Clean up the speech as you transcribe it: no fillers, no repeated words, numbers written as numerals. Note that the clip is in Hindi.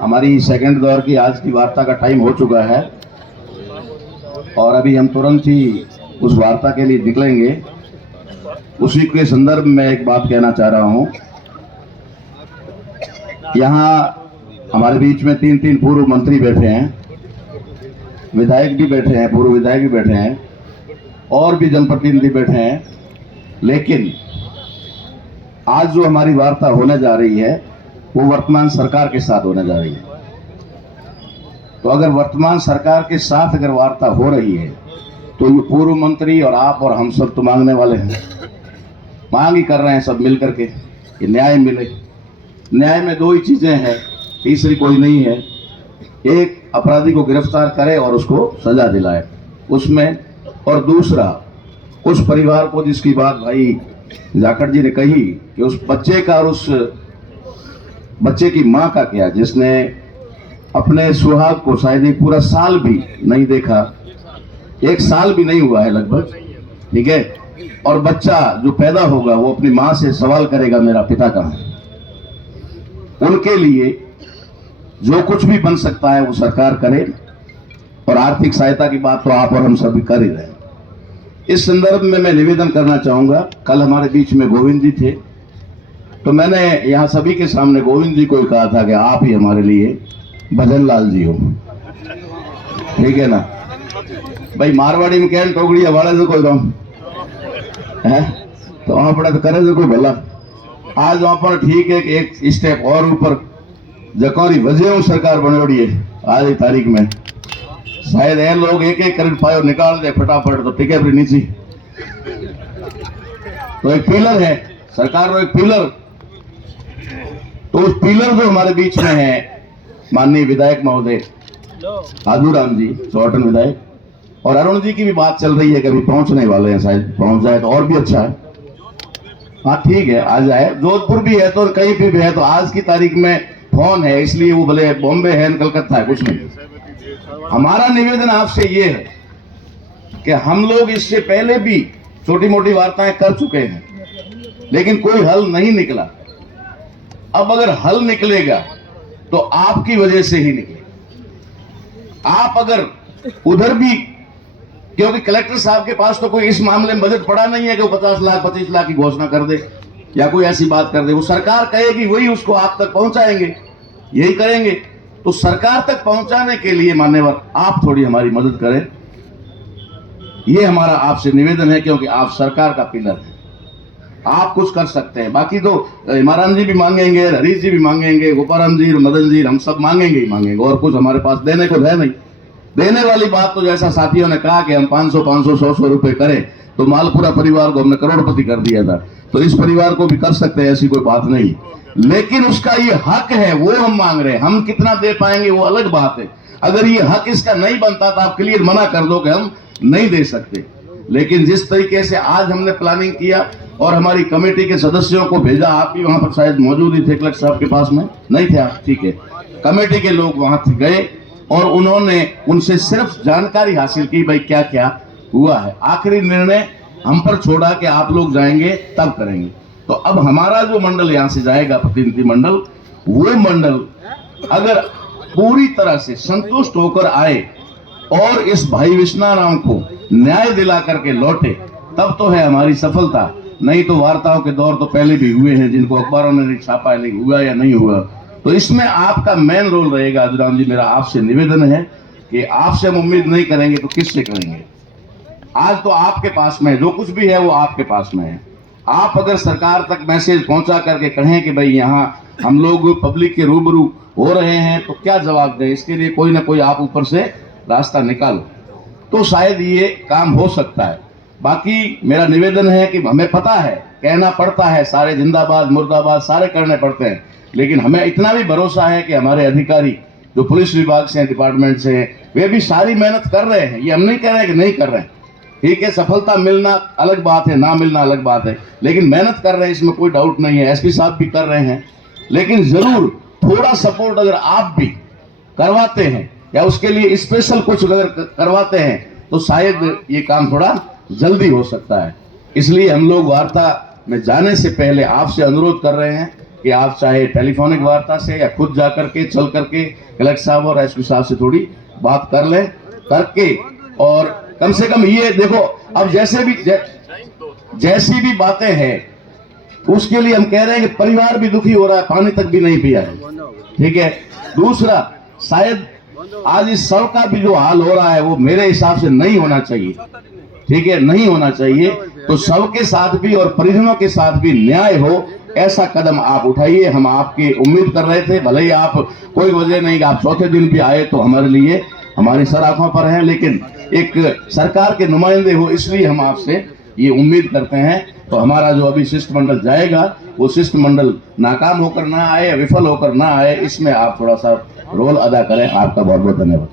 हमारी सेकंड दौर की आज की वार्ता का टाइम हो चुका है और अभी हम तुरंत ही उस वार्ता के लिए निकलेंगे। उसी के संदर्भ में एक बात कहना चाह रहा हूं। यहाँ हमारे बीच में तीन पूर्व मंत्री बैठे हैं, विधायक भी बैठे हैं, पूर्व विधायक भी बैठे हैं और भी जनप्रतिनिधि बैठे हैं। लेकिन आज जो हमारी वार्ता होने जा रही है वो वर्तमान सरकार के साथ होने जा रही है। तो अगर वर्तमान सरकार के साथ अगर वार्ता हो रही है तो ये पूर्व मंत्री और आप और हम सब तो मांगने वाले हैं, मांग ही कर रहे हैं सब मिलकर के कि न्याय मिले। न्याय में दो ही चीजें हैं, तीसरी कोई नहीं है। एक, अपराधी को गिरफ्तार करे और उसको सजा दिलाए उसमें, और दूसरा उस परिवार को जिसकी बात भाई जाखड़ जी ने कही कि उस बच्चे का और उस बच्चे की मां का क्या, जिसने अपने सुहाग को शायद एक पूरा साल भी नहीं देखा, 1 साल भी नहीं हुआ है लगभग, ठीक है, और बच्चा जो पैदा होगा वो अपनी मां से सवाल करेगा मेरा पिता कहां है। उनके लिए जो कुछ भी बन सकता है वो सरकार करे, और आर्थिक सहायता की बात तो आप और हम सभी कर ही रहे हैं। इस संदर्भ में मैं निवेदन करना चाहूंगा, कल हमारे बीच में गोविंद जी थे, तो मैंने यहाँ सभी के सामने गोविंद जी को ही कहा था कि आप ही हमारे लिए भजन लाल जी हो, ठीक है ना भाई। मारवाड़ी में क्या टोकड़िया वाले से कोई रहा है तो वहां पड़ा तो करे कोई भला। आज वहां पर ठीक है कि एक स्टेप और ऊपर जकौरी वजह सरकार बनोड़ी है आज की तारीख में, शायद ये लोग एक एक कर पायो निकाल दे फटाफट तो ठीक है फिर नीचे। तो एक पिलर है सरकार में, एक पिलर, तो उस पिलर जो हमारे बीच में है माननीय विधायक महोदय आदूराम जी, चौहटन विधायक, और अरुण जी की भी बात चल रही है कि अभी पहुंचने वाले हैं, शायद पहुंच जाए तो और भी अच्छा है। हाँ ठीक है, आ जाए। जोधपुर भी है तो कहीं भी है तो आज की तारीख में फोन है, इसलिए वो भले बॉम्बे है कलकत्ता है कुछ नहीं। हमारा निवेदन आपसे ये है कि हम लोग इससे पहले भी छोटी मोटी वार्ताएं कर चुके हैं लेकिन कोई हल नहीं निकला। अब अगर हल निकलेगा तो आपकी वजह से ही निकलेगा। आप अगर उधर भी, क्योंकि कलेक्टर साहब के पास तो कोई इस मामले में बजट पड़ा नहीं है कि वो 50 लाख 25 लाख की घोषणा कर दे या कोई ऐसी बात कर दे। वो सरकार कहेगी वही उसको आप तक पहुंचाएंगे, यही करेंगे। तो सरकार तक पहुंचाने के लिए मान्यवर आप थोड़ी हमारी मदद करें, ये हमारा आपसे निवेदन है, क्योंकि आप सरकार का पिलर है, आप कुछ कर सकते हैं। बाकी तो इमरान जी भी मांगेंगे, हरीश जी भी मांगेंगे, गोपाराम जी, मदन जी, हम सब मांगेंगे ही मांगेंगे, और कुछ हमारे पास देने को है नहीं। देने वाली बात तो जैसा साथियों ने कहा कि हम 500 100 रुपए करें तो मालपुरा परिवार को हमने करोड़पति कर दिया था, तो इस परिवार को भी कर सकते हैं, ऐसी कोई बात नहीं। लेकिन उसका ये हक है, वो हम मांग रहे हैं। हम कितना दे पाएंगे वो अलग बात है। अगर ये हक इसका नहीं बनता तो आप क्लियर मना कर दो कि हम नहीं दे सकते। लेकिन जिस तरीके से आज हमने प्लानिंग किया और हमारी कमेटी के सदस्यों को भेजा, आप भी वहां पर शायद मौजूद ही थे, कलेक्टर साहब के पास में नहीं थे आप, ठीक है, कमेटी के लोग वहां गए और उन्होंने उनसे सिर्फ जानकारी हासिल की भाई क्या क्या हुआ है। आखिरी निर्णय हम पर छोड़ा कि आप लोग जाएंगे तब करेंगे। तो अब हमारा जो मंडल यहां से जाएगा, प्रतिनिधि मंडल, वो मंडल अगर पूरी तरह से संतुष्ट होकर आए और इस भाई विश्वनाराम को न्याय दिला करके लौटे, तब तो है हमारी सफलता। नहीं तो वार्ताओं के दौर तो पहले भी हुए हैं जिनको अखबारों ने छापा है, नहीं हुआ या नहीं हुआ। तो इसमें आपका मेन रोल रहेगा। आदूराम जी, मेरा आपसे निवेदन है कि आपसे हम उम्मीद नहीं करेंगे तो किससे करेंगे। आज तो आपके पास में जो कुछ भी है वो आपके पास में है। आप अगर सरकार तक मैसेज पहुंचा करके कहें कि भाई यहाँ हम लोग पब्लिक के रूबरू हो रहे हैं, तो क्या जवाब दें, इसके लिए कोई ना कोई आप ऊपर से रास्ता निकालो तो शायद ये काम हो सकता है। बाकी मेरा निवेदन है कि हमें पता है, कहना पड़ता है, सारे जिंदाबाद मुर्दाबाद सारे करने पड़ते हैं, लेकिन हमें इतना भी भरोसा है कि हमारे अधिकारी जो पुलिस विभाग से हैं, डिपार्टमेंट से हैं, वे भी सारी मेहनत कर रहे हैं। ये हम नहीं कह रहे हैं कि नहीं कर रहे हैं, ठीक है, सफलता मिलना अलग बात है, ना मिलना अलग बात है, लेकिन मेहनत कर रहे हैं, इसमें कोई डाउट नहीं है। एसपी साहब भी कर रहे हैं, लेकिन जरूर थोड़ा सपोर्ट अगर आप भी करवाते हैं या उसके लिए स्पेशल कुछ अगर करवाते हैं तो शायद ये काम थोड़ा जल्दी हो सकता है। इसलिए हम लोग वार्ता में जाने से पहले आपसे अनुरोध कर रहे हैं कि आप चाहे टेलीफोनिक वार्ता से या खुद जाकर के चल करके कलेक्टर साहब और एसपी साहब से थोड़ी बात कर लें, करके और कम से कम ये देखो, अब जैसी भी बातें हैं उसके लिए हम कह रहे हैं कि परिवार भी दुखी हो रहा है, पानी तक भी नहीं पिया है, ठीक है। दूसरा, शायद आज इस सब का भी जो हाल हो रहा है वो मेरे हिसाब से नहीं होना चाहिए, ठीक है, नहीं होना चाहिए। तो सबके साथ भी और परिजनों के साथ भी न्याय हो, ऐसा कदम आप उठाइए। हम आपकी उम्मीद कर रहे थे, भले ही आप कोई वजह नहीं, आप चौथे दिन भी आए तो हमारे लिए हमारी सर आंखों पर हैं, लेकिन एक सरकार के नुमाइंदे हो इसलिए हम आपसे ये उम्मीद करते हैं। तो हमारा जो अभी शिष्टमंडल जाएगा वो शिष्टमंडल नाकाम होकर ना आए, विफल होकर ना आए, इसमें आप थोड़ा सा रोल अदा करें। आपका बहुत बहुत धन्यवाद।